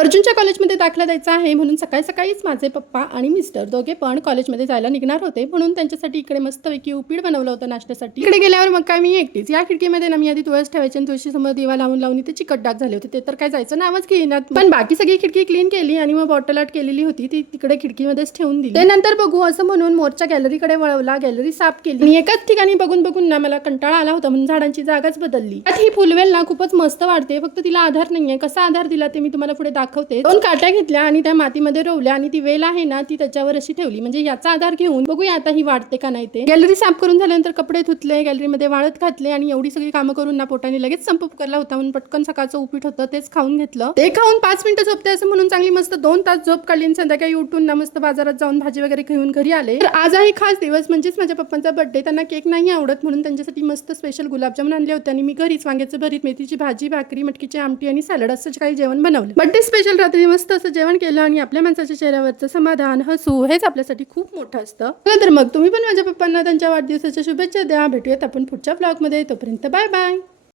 अर्जुनच्या कॉलेजमध्ये दाखला द्यायचा आहे म्हणून सकाळी सकाळीच माझे पप्पा आणि मिस्टर दोघे पण कॉलेजमध्ये जायला निघणार होते, म्हणून त्यांच्यासाठी इकडे मस्तपैकी उपीट बनवलं होतं नाश्त्यासाठी। इकडे गेल्यावर मग काय मी एकटीच या खिडकीमध्ये ना मी आधी तुळस ठेवायची आणि तुळशीसमोर दिवा लावून ते चिकट डाग झाले होते, ते तर काय जायचं नावच घेईनात। पण बाकी सगळी खिडकी क्लीन केली आणि मग बॉटल आर्ट केलेली होती ती तिकडे खिडकीमध्येच ठेवून दिली। त्यानंतर बघू असं म्हणून मोरच्या गॅलरीकडे वळवला, गॅलरी साफ केली आणि एकाच ठिकाणी बघून ना मला कंटाळा आला होता म्हणून झाडांची जागाच बदलली। ही फुलवेल ना खूपच मस्त वाढते, फक्त तिला आधार नाहीये, कसा आधार दिला ते मी तुम्हाला पुढे दाखवते। दोन काट्या घेतल्या आणि त्या मातीमध्ये रोवल्या आणि ती वेल आहे ना ती त्याच्यावर अशी ठेवली, म्हणजे याचा आधार घेऊन बघूया आता ही वाढते का नाही ते। गॅलरी साफ करून झाल्यानंतर कपडे धुतले, गॅलरीमध्ये वाळत घातले आणि एवढी सगळी कामं करून ना पोटाने लगेच संप करला होता म्हणून पटकन सकाळचं उपीट होतं तेच खाऊन घेतलं। ते खाऊन 5 मिनिटं झोपते असं म्हणून चांगली मस्त 2 तास झोप काढली आणि संध्याकाळी उठून ना मस्त बाजारात जाऊन भाजी वगैरे घेऊन घरी आले। तर आज आहे खास दिवस, म्हणजेच माझ्या पप्पांचा बर्थडे। त्यांना केक नाही आवडत म्हणून त्यांच्यासाठी मस्त स्पेशल गुलाबजामुन आणले होते आणि मी घरीच वांग्याचं भरीत, मेथीची भाजी, भाकरी, मटकीची आमटी आणि सॅलड असं काही जेवण बनवलं। बर्थडे स्पेशल रात्री मस्त असं जेवण केलं आणि आपल्या माणसाच्या चेहऱ्यावरचं समाधान, हसू हेच आपल्यासाठी खूप मोठं असतं। तर मग तुम्ही पण माझ्या पप्पांना त्यांच्या वाढदिवसाच्या शुभेच्छा द्या। भेटूयात आपण पुढच्या ब्लॉगमध्ये, तोपर्यंत बाय बाय।